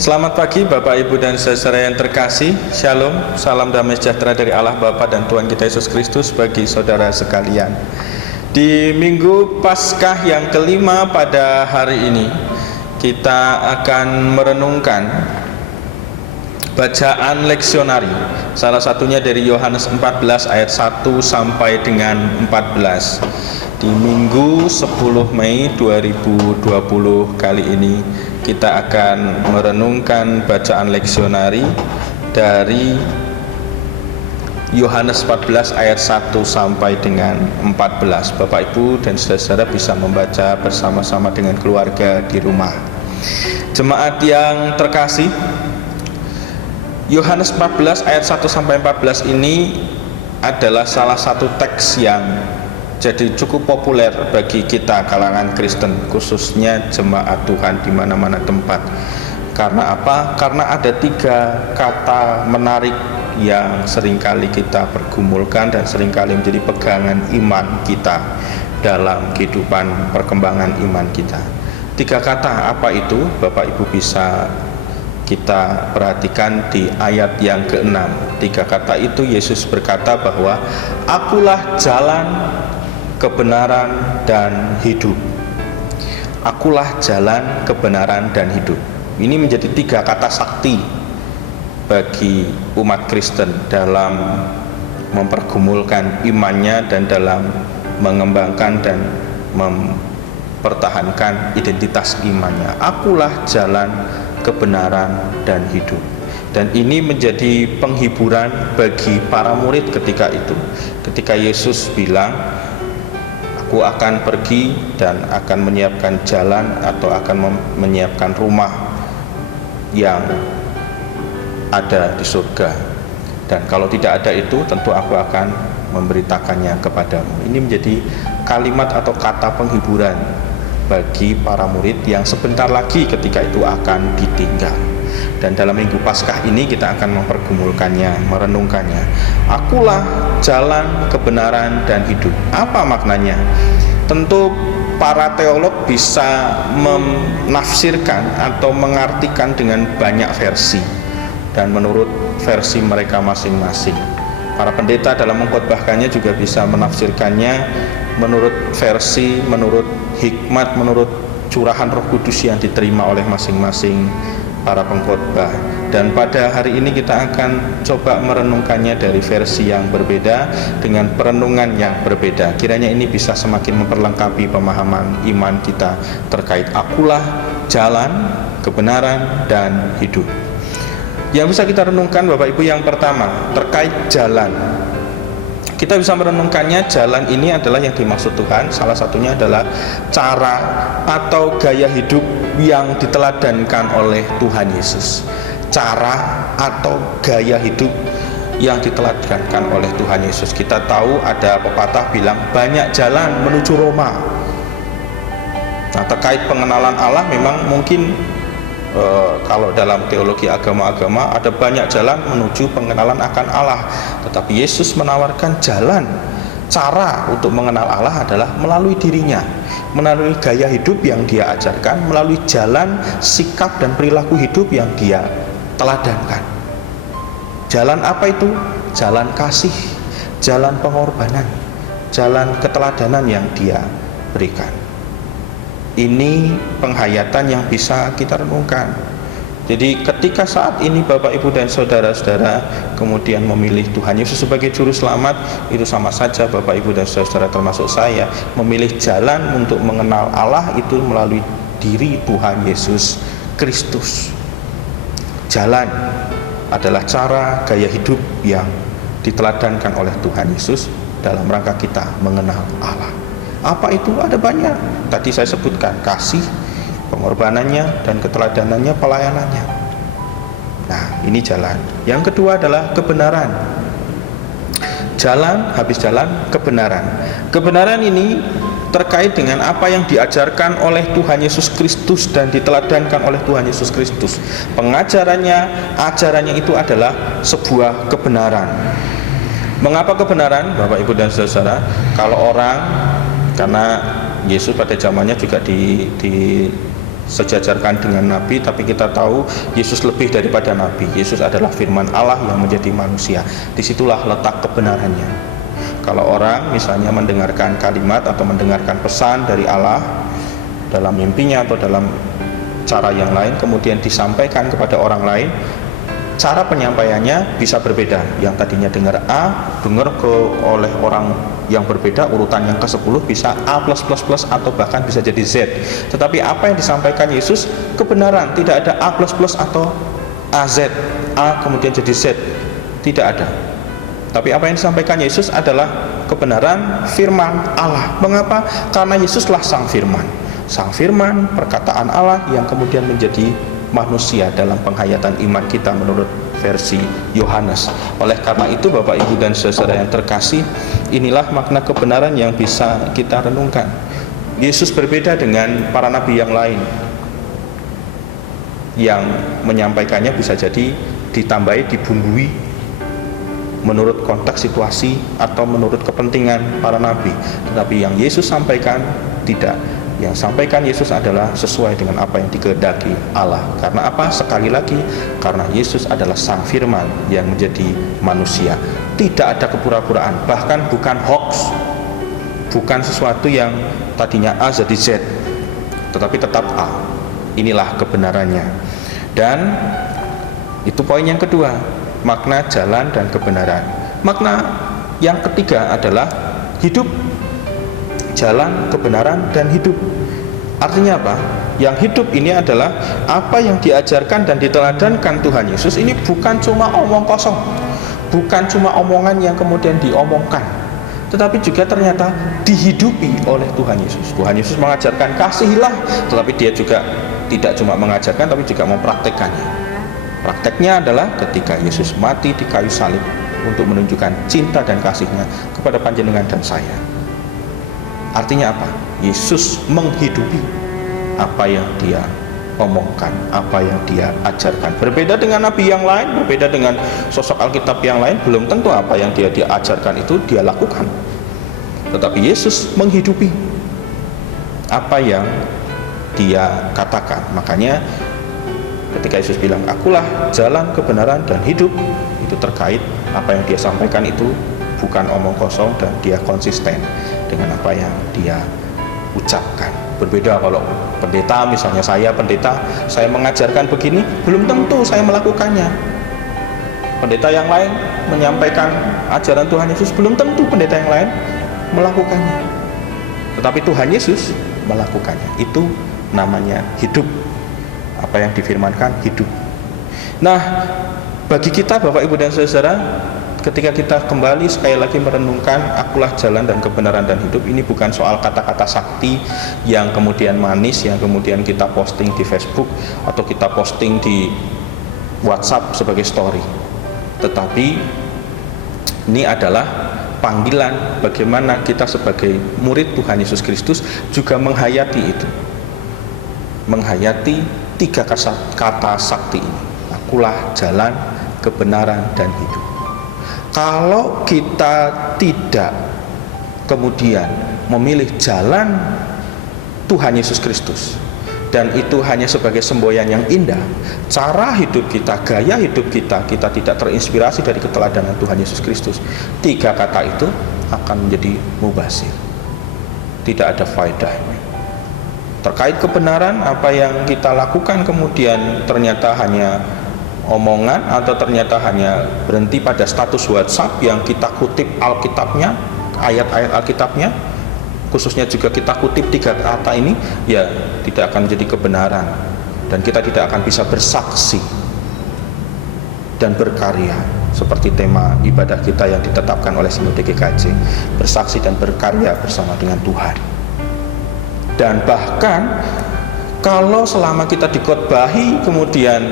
Selamat pagi Bapak, Ibu, dan saudara yang terkasih. Shalom, salam damai sejahtera dari Allah Bapa dan Tuhan kita Yesus Kristus bagi saudara sekalian. Di Minggu Paskah yang kelima pada hari ini, kita akan merenungkan bacaan leksionari, salah satunya dari Yohanes 14 ayat 1 sampai dengan 14. Di Minggu 10 Mei 2020 kali ini kita akan merenungkan bacaan leksionari dari Yohanes 14 ayat 1 sampai dengan 14. Bapak, Ibu, dan saudara bisa membaca bersama-sama dengan keluarga di rumah. Jemaat yang terkasih, Yohanes 14 ayat 1 sampai 14 ini adalah salah satu teks yang jadi cukup populer bagi kita kalangan Kristen, khususnya jemaat Tuhan di mana-mana tempat. Karena apa? Karena ada 3 kata menarik yang seringkali kita pergumulkan dan seringkali menjadi pegangan iman kita dalam kehidupan perkembangan iman kita. 3 kata apa itu? Bapak Ibu bisa kita perhatikan di ayat yang ke-6. 3 kata itu Yesus berkata bahwa akulah jalan, kebenaran, dan hidup. Akulah jalan, kebenaran, dan hidup. Ini menjadi 3 kata sakti bagi umat Kristen dalam mempergumulkan imannya dan dalam mengembangkan dan mempertahankan identitas imannya. Akulah jalan, kebenaran, dan hidup. Dan ini menjadi penghiburan bagi para murid ketika itu. Ketika Yesus bilang, aku akan pergi dan akan menyiapkan jalan atau akan menyiapkan rumah yang ada di surga. Dan kalau tidak ada itu, tentu aku akan memberitakannya kepadamu. Ini menjadi kalimat atau kata penghiburan bagi para murid yang sebentar lagi ketika itu akan ditinggal. Dan dalam Minggu Paskah ini kita akan mempergumulkannya, merenungkannya. Akulah jalan, kebenaran, dan hidup. Apa maknanya? Tentu para teolog bisa menafsirkan atau mengartikan dengan banyak versi dan menurut versi mereka masing-masing. Para pendeta dalam mengkhotbahkannya juga bisa menafsirkannya menurut versi, menurut hikmat, menurut curahan Roh Kudus yang diterima oleh masing-masing para pengkhotbah. Dan pada hari ini kita akan coba merenungkannya dari versi yang berbeda dengan perenungan yang berbeda. Kiranya ini bisa semakin memperlengkapi pemahaman iman kita terkait akulah jalan, kebenaran, dan hidup. Yang bisa kita renungkan Bapak Ibu, yang pertama terkait jalan. Kita bisa merenungkannya, jalan ini adalah yang dimaksud Tuhan. Salah satunya adalah cara atau gaya hidup yang diteladankan oleh Tuhan Yesus. Cara atau gaya hidup yang diteladankan oleh Tuhan Yesus. Kita tahu ada pepatah bilang banyak jalan menuju Roma. Nah, terkait pengenalan Allah memang mungkin kalau dalam teologi agama-agama ada banyak jalan menuju pengenalan akan Allah, tetapi Yesus menawarkan jalan, cara untuk mengenal Allah adalah melalui dirinya, melalui gaya hidup yang dia ajarkan, melalui jalan, sikap, dan perilaku hidup yang dia teladankan. Jalan apa itu? Jalan kasih, jalan pengorbanan, jalan keteladanan yang dia berikan. Ini penghayatan yang bisa kita renungkan. Jadi ketika saat ini Bapak, Ibu, dan saudara-saudara kemudian memilih Tuhan Yesus sebagai juru selamat, itu sama saja Bapak, Ibu, dan saudara termasuk saya memilih jalan untuk mengenal Allah itu melalui diri Tuhan Yesus Kristus. Jalan adalah cara gaya hidup yang diteladankan oleh Tuhan Yesus dalam rangka kita mengenal Allah. Apa itu? Ada banyak. Tadi saya sebutkan kasih, pengorbanannya, dan keteladanannya, pelayanannya. Nah, ini jalan. Yang kedua adalah kebenaran. Jalan, habis jalan, kebenaran. Kebenaran ini terkait dengan apa yang diajarkan oleh Tuhan Yesus Kristus dan diteladankan oleh Tuhan Yesus Kristus. Pengajarannya, ajarannya itu adalah sebuah kebenaran. Mengapa kebenaran, Bapak, Ibu, dan saudara? Kalau orang, karena Yesus pada zamannya juga sejajarkan dengan nabi, tapi kita tahu Yesus lebih daripada nabi. Yesus adalah firman Allah yang menjadi manusia. Disitulah letak kebenarannya. Kalau orang misalnya mendengarkan kalimat atau mendengarkan pesan dari Allah dalam mimpinya atau dalam cara yang lain, kemudian disampaikan kepada orang lain, cara penyampaiannya bisa berbeda. Yang tadinya dengar A, dengar oleh orang yang berbeda, urutan yang ke-10 bisa A+++ atau bahkan bisa jadi Z. Tetapi apa yang disampaikan Yesus kebenaran, tidak ada A++ atau AZ, A kemudian jadi Z, tidak ada. Tapi apa yang disampaikan Yesus adalah kebenaran firman Allah. Mengapa? Karena Yesuslah sang firman. Sang firman, perkataan Allah yang kemudian menjadi manusia dalam penghayatan iman kita menurut versi Yohanes. Oleh karena itu Bapak Ibu dan saudara yang terkasih, inilah makna kebenaran yang bisa kita renungkan. Yesus berbeda dengan para nabi yang lain yang menyampaikannya bisa jadi ditambahi, dibumbui menurut konteks situasi atau menurut kepentingan para nabi. Tetapi yang Yesus sampaikan tidak. Yang sampaikan Yesus adalah sesuai dengan apa yang dikehendaki Allah. Karena apa? Sekali lagi, karena Yesus adalah sang firman yang menjadi manusia. Tidak ada kepura-puraan, bahkan bukan hoax, bukan sesuatu yang tadinya A jadi Z, tetapi tetap A. Inilah kebenarannya. Dan itu poin yang kedua, makna jalan dan kebenaran. Makna yang ketiga adalah hidup, jalan, kebenaran, dan hidup. Artinya apa? Yang hidup ini adalah apa yang diajarkan dan diteladankan Tuhan Yesus. Ini bukan cuma omong kosong, bukan cuma omongan yang kemudian diomongkan, tetapi juga ternyata dihidupi oleh Tuhan Yesus. Tuhan Yesus mengajarkan kasihilah, tetapi dia juga tidak cuma mengajarkan, tapi juga mempraktekkannya. Prakteknya adalah ketika Yesus mati di kayu salib untuk menunjukkan cinta dan kasihnya kepada panjenengan dan saya. Artinya apa? Yesus menghidupi apa yang dia omongkan, apa yang dia ajarkan. Berbeda dengan nabi yang lain, berbeda dengan sosok Alkitab yang lain, belum tentu apa yang dia ajarkan itu dia lakukan. Tetapi Yesus menghidupi apa yang dia katakan. Makanya ketika Yesus bilang, akulah jalan, kebenaran, dan hidup, itu terkait apa yang dia sampaikan itu bukan omong kosong, dan dia konsisten dengan apa yang dia ucapkan. Berbeda kalau pendeta, misalnya saya pendeta, saya mengajarkan begini, belum tentu saya melakukannya. Pendeta yang lain menyampaikan ajaran Tuhan Yesus, belum tentu pendeta yang lain melakukannya. Tetapi Tuhan Yesus melakukannya. Itu namanya hidup. Apa yang difirmankan hidup. Nah, bagi kita Bapak Ibu dan saudara, ketika kita kembali sekali lagi merenungkan akulah jalan dan kebenaran dan hidup, ini bukan soal kata-kata sakti yang kemudian manis, yang kemudian kita posting di Facebook atau kita posting di WhatsApp sebagai story. Tetapi ini adalah panggilan bagaimana kita sebagai murid Tuhan Yesus Kristus juga menghayati itu. Menghayati tiga kata sakti ini. Akulah jalan, kebenaran, dan hidup. Kalau kita tidak kemudian memilih jalan Tuhan Yesus Kristus, dan itu hanya sebagai semboyan yang indah, cara hidup kita, gaya hidup kita, kita tidak terinspirasi dari keteladanan Tuhan Yesus Kristus, tiga kata itu akan menjadi mubazir, tidak ada faedahnya. Terkait kebenaran, apa yang kita lakukan kemudian ternyata hanya omongan, atau ternyata hanya berhenti pada status WhatsApp yang kita kutip Alkitabnya, ayat-ayat Alkitabnya, khususnya juga kita kutip tiga kata ini, ya tidak akan menjadi kebenaran, dan kita tidak akan bisa bersaksi dan berkarya seperti tema ibadah kita yang ditetapkan oleh Sinode GKJ, bersaksi dan berkarya bersama dengan Tuhan. Dan bahkan kalau selama kita dikhotbahi kemudian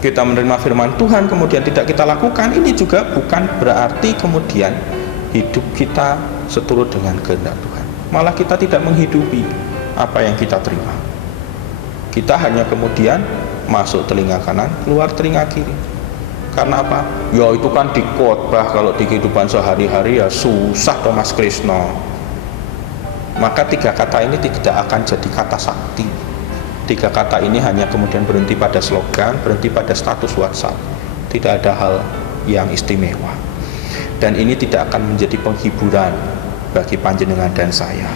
kita menerima firman Tuhan kemudian tidak kita lakukan, ini juga bukan berarti kemudian hidup kita seturut dengan kehendak Tuhan. Malah kita tidak menghidupi apa yang kita terima. Kita hanya kemudian masuk telinga kanan, keluar telinga kiri. Karena apa? Ya itu kan dikhotbah, kalau di kehidupan sehari-hari ya susah Thomas Krisno. Maka tiga kata ini tidak akan jadi kata sakti, Tiga kata ini hanya kemudian berhenti pada slogan, berhenti pada status WhatsApp. Tidak ada hal yang istimewa. Dan ini tidak akan menjadi penghiburan bagi panjenengan dan saya.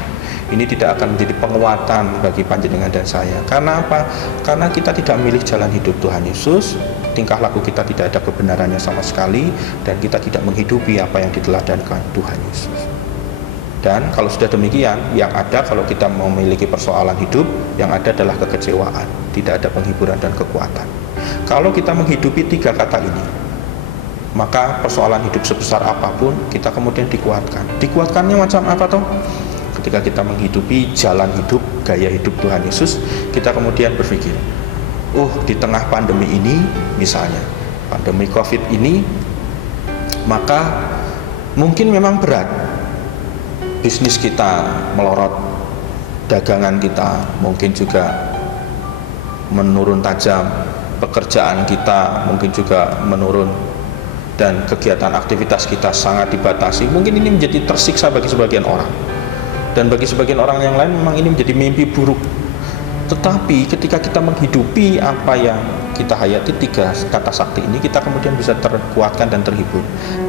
Ini tidak akan menjadi penguatan bagi panjenengan dan saya. Karena apa? Karena kita tidak memilih jalan hidup Tuhan Yesus, tingkah laku kita tidak ada kebenarannya sama sekali, dan kita tidak menghidupi apa yang diteladankan Tuhan Yesus. Dan kalau sudah demikian, yang ada kalau kita memiliki persoalan hidup, yang ada adalah kekecewaan, tidak ada penghiburan dan kekuatan. Kalau kita menghidupi tiga kata ini, maka persoalan hidup sebesar apapun kita kemudian dikuatkan. Dikuatkannya macam apa toh? Ketika kita menghidupi jalan hidup, gaya hidup Tuhan Yesus, kita kemudian berpikir, di tengah pandemi ini, misalnya pandemi COVID ini, maka mungkin memang berat, bisnis kita melorot, dagangan kita mungkin juga menurun tajam, pekerjaan kita mungkin juga menurun, dan kegiatan aktivitas kita sangat dibatasi. Mungkin ini menjadi tersiksa bagi sebagian orang, dan bagi sebagian orang yang lain memang ini menjadi mimpi buruk. Tetapi ketika kita menghidupi apa yang kita hayati tiga kata sakti ini, kita kemudian bisa terkuatkan dan terhibur.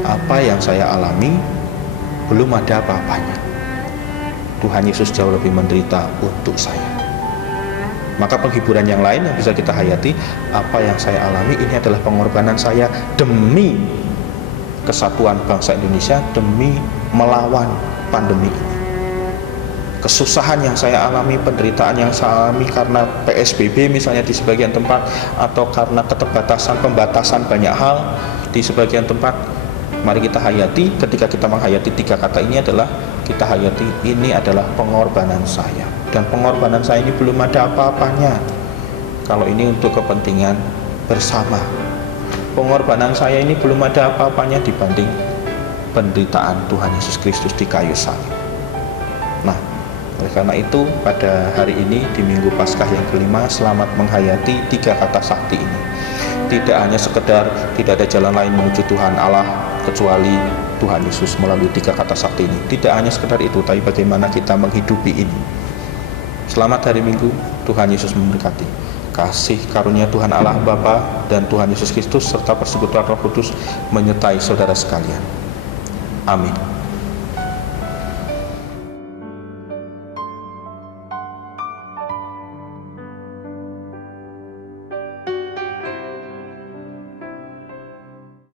Apa yang saya alami belum ada apa-apanya. Tuhan Yesus jauh lebih menderita untuk saya. Maka penghiburan yang lain yang bisa kita hayati, apa yang saya alami ini adalah pengorbanan saya demi kesatuan bangsa Indonesia, demi melawan pandemi ini. Kesusahan yang saya alami, penderitaan yang saya alami karena PSBB misalnya di sebagian tempat, atau karena keterbatasan, pembatasan banyak hal di sebagian tempat, mari kita hayati. Ketika kita menghayati tiga kata ini adalah kita hayati ini adalah pengorbanan saya, dan pengorbanan saya ini belum ada apa-apanya kalau ini untuk kepentingan bersama. Pengorbanan saya ini belum ada apa-apanya dibanding penderitaan Tuhan Yesus Kristus di kayu salib. Nah, oleh karena itu pada hari ini di Minggu Paskah yang kelima, selamat menghayati tiga kata sakti ini. Tidak hanya sekedar tidak ada jalan lain menuju Tuhan Allah kecuali Tuhan Yesus melalui tiga kata sakti ini. Tidak hanya sekedar itu, tapi bagaimana kita menghidupi ini. Selamat hari Minggu, Tuhan Yesus memberkati. Kasih karunia Tuhan Allah Bapa dan Tuhan Yesus Kristus serta persekutuan Roh Kudus menyertai saudara sekalian. Amin.